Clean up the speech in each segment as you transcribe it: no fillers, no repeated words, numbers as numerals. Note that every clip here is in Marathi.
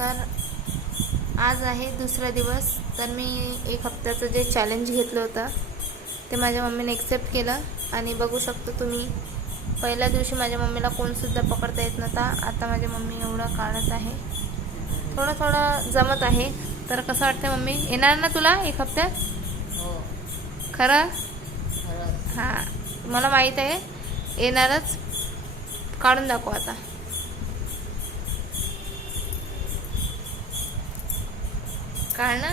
तर आज आहे दुसरा दिवस. तर मी एक हप्त्याचं जे चॅलेंज घेतलं होतं ते माझ्या मम्मीने एक्सेप्ट केलं. आणि बघू शकतो तुम्ही, पहिल्या दिवशी माझ्या मम्मीला कोणसुद्धा पकडता येत नव्हता. आता माझी मम्मी एवढं काढत आहे, थोडं थोडं जमत आहे. तर कसं वाटतं मम्मी, येणार ना तुला एक हप्त्यात? हो, खरं? खरंच. हां, मला माहीत आहे येणारच. काढून दाखव आता. काढ ना.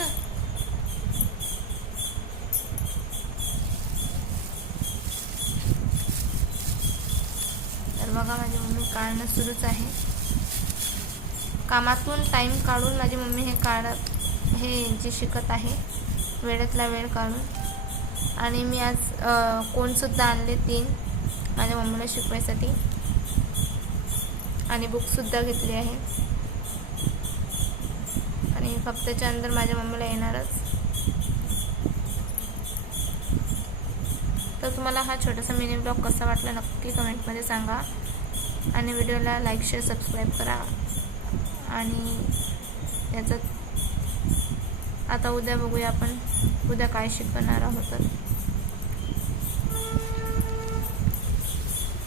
तर बघा, माझी मम्मी काढणं सुरूच आहे. कामातून टाईम काढून माझी मम्मी हे जे शिकत आहे, वेळेतला वेळ काढून. आणि मी आज कोणसुद्धा आणले 3 माझ्या मम्मीला शिकवायसाठी. आणि बुकसुद्धा घेतली आहे. आणि एक हप्त्याच्या अंदर माझ्या मम्मीला येणारच. तर तुम्हाला हा छोटासा मिनी ब्लॉग कसा वाटला नक्की कमेंटमध्ये सांगा. आणि व्हिडिओला लाईक, शेअर, सबस्क्राईब करा. आणि याच्यात आता उद्या बघूया आपण उद्या काय शिकवणार आहोत. तर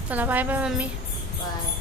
चला, बाय बाय मम्मी. बाय.